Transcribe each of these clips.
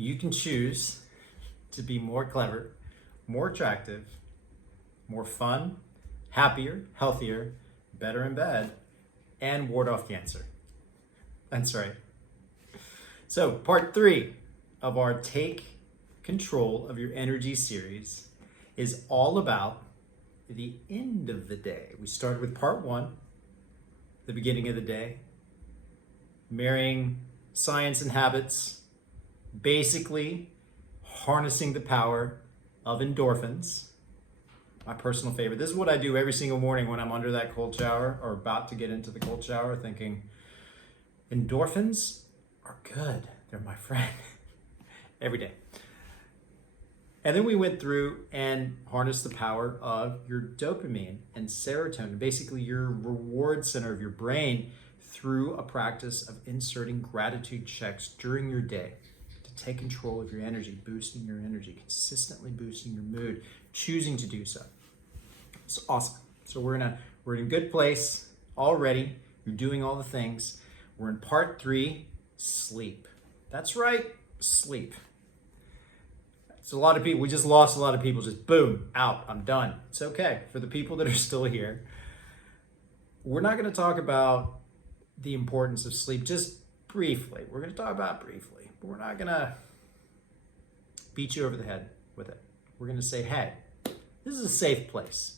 you can choose to be more clever, more attractive, more fun, happier, healthier, better in bed, and ward off cancer. That's right. So part 3 of our Take Control of Your Energy series is all about the end of the day. We started with part 1, the beginning of the day, marrying science and habits, basically harnessing the power of endorphins. My personal favorite. This is what I do every single morning when I'm under that cold shower or about to get into the cold shower, thinking, endorphins are good. They're my friend. Every day. And then we went through and harnessed the power of your dopamine and serotonin, basically your reward center of your brain, through a practice of inserting gratitude checks during your day to take control of your energy, boosting your energy, consistently boosting your mood, choosing to do so. It's awesome. So we're in a good place already. You're doing all the things. We're in part 3, sleep. That's right, sleep. It's a lot of people. We just lost a lot of people. Just boom, out. I'm done. It's okay. For the people that are still here, we're not going to talk about the importance of sleep, just briefly. We're going to talk about it briefly, but we're not going to beat you over the head with it. We're going to say, hey, this is a safe place.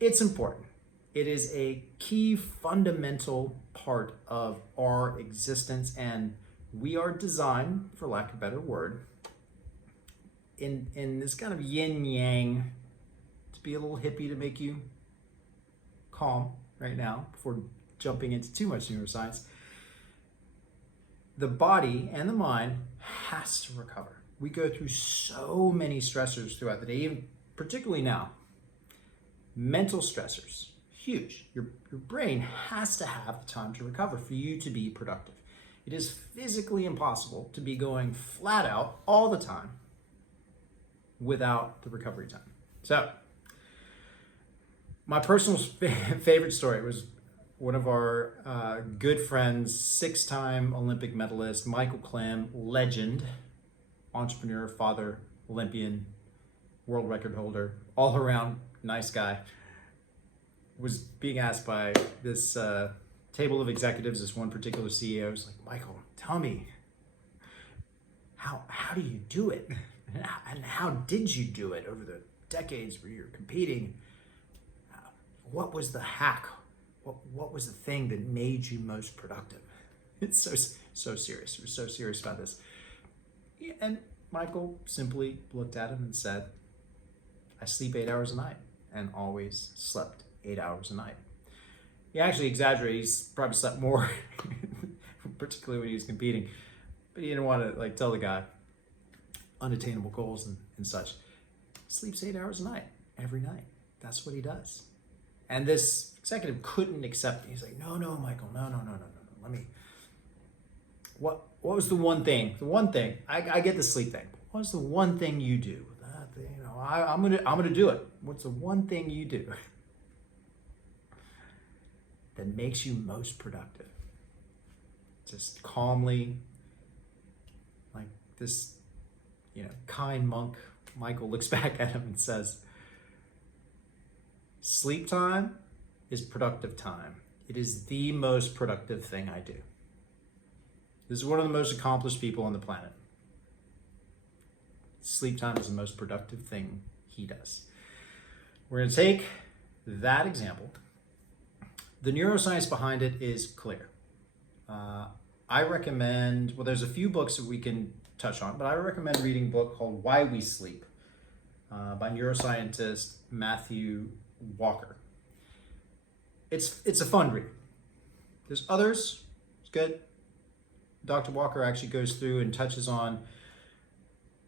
It's important. It is a key fundamental part of our existence, and we are designed, for lack of a better word, in this kind of yin-yang, to be a little hippie, to make you calm right now before jumping into too much neuroscience. The body and the mind has to recover. We go through so many stressors throughout the day, even particularly now. Mental stressors, huge. Your brain has to have the time to recover for you to be productive. It is physically impossible to be going flat out all the time without the recovery time. So, my personal favorite story was one of our good friends, 6-time Olympic medalist, Michael Clem, legend, entrepreneur, father, Olympian, world record holder, all around nice guy, was being asked by this table of executives, this one particular CEO, is like, Michael, tell me, how do you do it? And how did you do it over the decades where you're competing? What was the hack? What was the thing that made you most productive? It's so serious. We're so serious about this. And Michael simply looked at him and said, I sleep 8 hours a night, and always slept 8 hours a night. He actually exaggerated. He's probably slept more, particularly when he was competing. But he didn't want to tell the guy unattainable goals and such. Sleeps 8 hours a night, every night. That's what he does. And this executive couldn't accept it. He's like, no, Michael, no. Let me. What was the one thing? The one thing. I get the sleep thing. What was the one thing you do? I'm gonna do it. What's the one thing you do that makes you most productive? Just calmly, like this, kind monk, Michael looks back at him and says, sleep time is productive time. It is the most productive thing I do. This is one of the most accomplished people on the planet. Sleep time is the most productive thing he does. We're going to take that example. The neuroscience behind it is clear. I recommend, there's a few books that we can touch on, but I recommend reading a book called Why We Sleep by neuroscientist Matthew Walker. It's a fun read. There's others, it's good. Dr. Walker actually goes through and touches on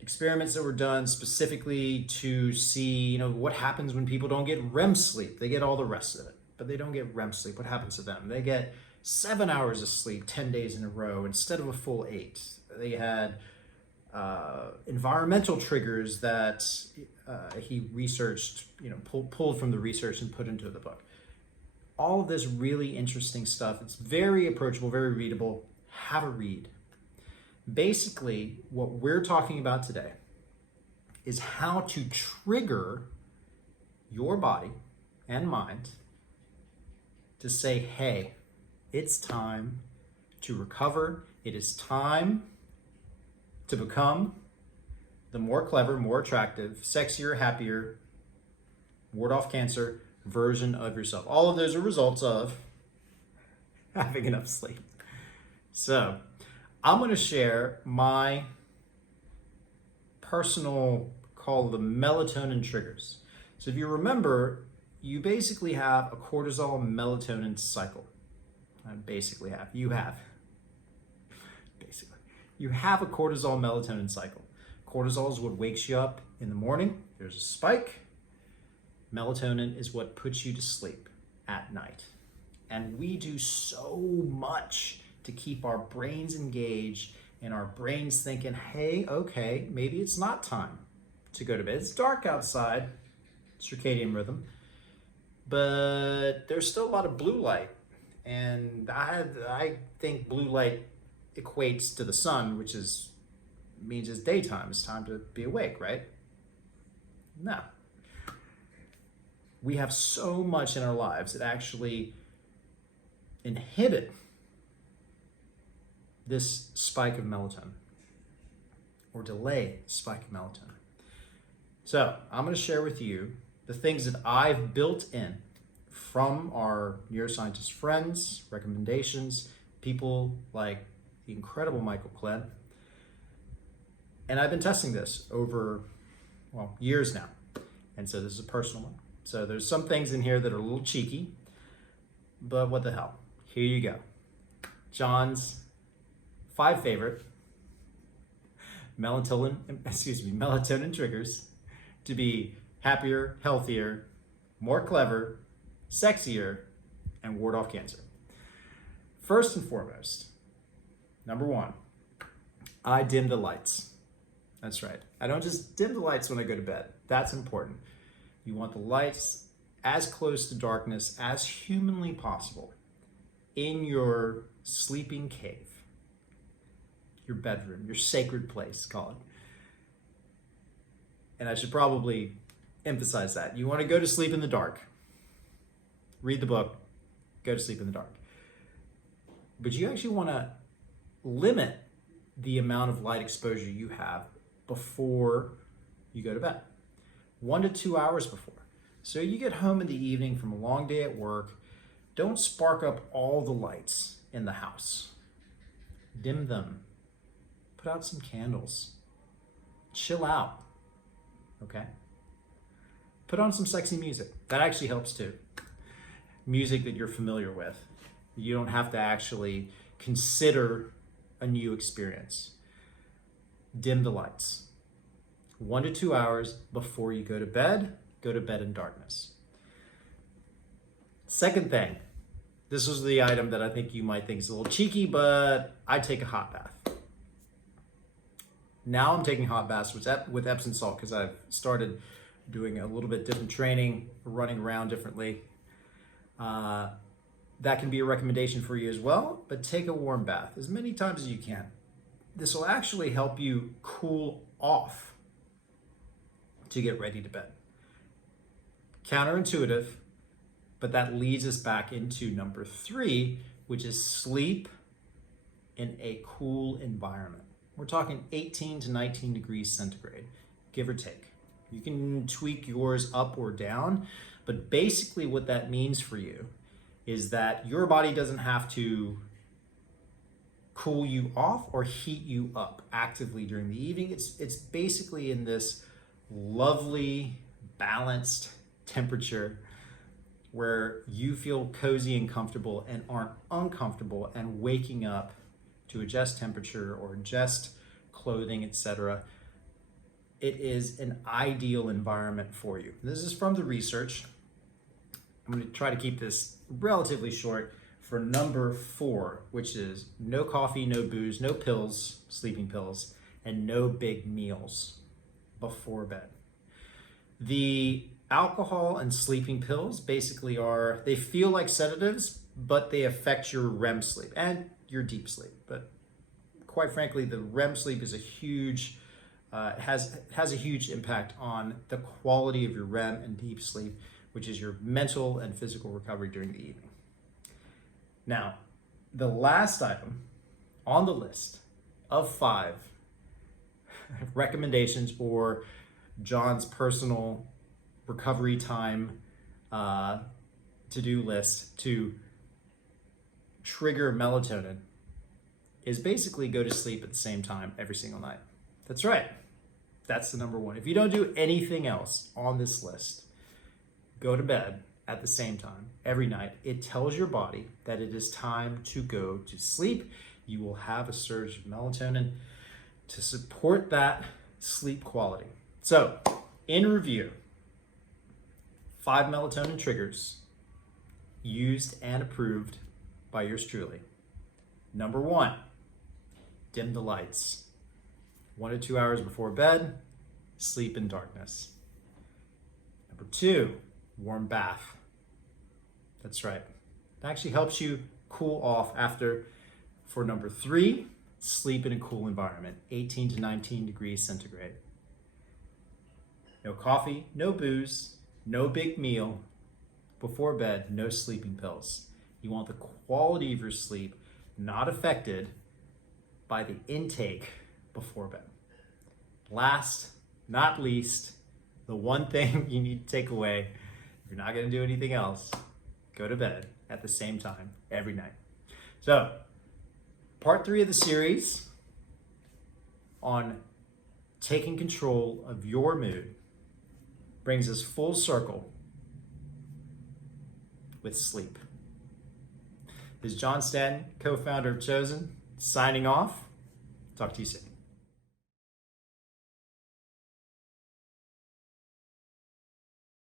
experiments that were done specifically to see, what happens when people don't get REM sleep. They get all the rest of it, but they don't get REM sleep. What happens to them? They get 7 hours of sleep 10 days in a row instead of a full 8. They had environmental triggers that he researched, pulled from the research and put into the book. All of this really interesting stuff. It's very approachable, very readable. Have a read. Basically, what we're talking about today is how to trigger your body and mind to say, hey, it's time to recover. It is time to become the more clever, more attractive, sexier, happier, ward off cancer version of yourself. All of those are results of having enough sleep. So I'm going to share my personal, call the melatonin triggers. So if you remember, you basically have a cortisol melatonin cycle. You have a cortisol melatonin cycle. Cortisol is what wakes you up in the morning. There's a spike. Melatonin is what puts you to sleep at night. And we do so much to keep our brains engaged and our brains thinking, hey, okay, maybe it's not time to go to bed. It's dark outside, circadian rhythm, but there's still a lot of blue light. And I think blue light equates to the sun, which means it's daytime. It's time to be awake, right? No. We have so much in our lives that actually inhibit this spike of melatonin or delay the spike of melatonin. So I'm going to share with you the things that I've built in from our neuroscientist friends, recommendations, people like the incredible Michael Kled. And I've been testing this over, years now. And so this is a personal one. So there's some things in here that are a little cheeky, but what the hell? Here you go. John's 5 favorite melatonin triggers to be happier, healthier, more clever, sexier, and ward off cancer. First and foremost, number 1, I dim the lights. That's right. I don't just dim the lights when I go to bed. That's important. You want the lights as close to darkness as humanly possible in your sleeping cave, your bedroom, your sacred place, call it. And I should probably emphasize that. You want to go to sleep in the dark. Read the book, go to sleep in the dark. But you actually want to limit the amount of light exposure you have before you go to bed. 1 to 2 hours before. So you get home in the evening from a long day at work, don't spark up all the lights in the house. Dim them. Put out some candles. Chill out. Okay? Put on some sexy music. That actually helps too. Music that you're familiar with. You don't have to actually consider a new experience. Dim the lights. 1 to 2 hours before you go to bed in darkness. Second thing, this was the item that I think you might think is a little cheeky, but I take a hot bath. Now I'm taking hot baths with Epsom salt because I've started doing a little bit different training, running around differently. That can be a recommendation for you as well, but take a warm bath as many times as you can. This will actually help you cool off to get ready to bed. Counterintuitive, but that leads us back into number 3, which is sleep in a cool environment. We're talking 18 to 19 degrees centigrade, give or take. You can tweak yours up or down, but basically what that means for you is that your body doesn't have to cool you off or heat you up actively during the evening. It's basically in this lovely, balanced temperature where you feel cozy and comfortable and aren't uncomfortable and waking up to adjust temperature or adjust clothing, etc. It is an ideal environment for you. This is from the research. I'm going to try to keep this relatively short for number 4, which is no coffee, no booze, no pills, sleeping pills, and no big meals before bed. The alcohol and sleeping pills basically they feel like sedatives, but they affect your REM sleep and your deep sleep. But quite frankly, the REM sleep is a huge, has a huge impact on the quality of your REM and deep sleep, which is your mental and physical recovery during the evening. Now, the last item on the list of 5 recommendations or John's personal recovery time to-do list to trigger melatonin is basically go to sleep at the same time every single night. That's right. That's the number one. If you don't do anything else on this list, go to bed at the same time every night. It tells your body that it is time to go to sleep. You will have a surge of melatonin to support that sleep quality. So, in review, 5 melatonin triggers used and approved by yours truly. Number 1, dim the lights. 1 to 2 hours before bed, sleep in darkness. Number 2, warm bath. That's right. It actually helps you cool off after. For number 3, sleep in a cool environment, 18 to 19 degrees centigrade. No coffee, no booze, no big meal. Before bed, no sleeping pills. You want the quality of your sleep not affected by the intake before bed. Last, not least, the one thing you need to take away, if you're not going to do anything else, go to bed at the same time every night. So, part 3 of the series on taking control of your mood brings us full circle with sleep. This is John Stanton, co-founder of Chōsen, signing off. Talk to you soon.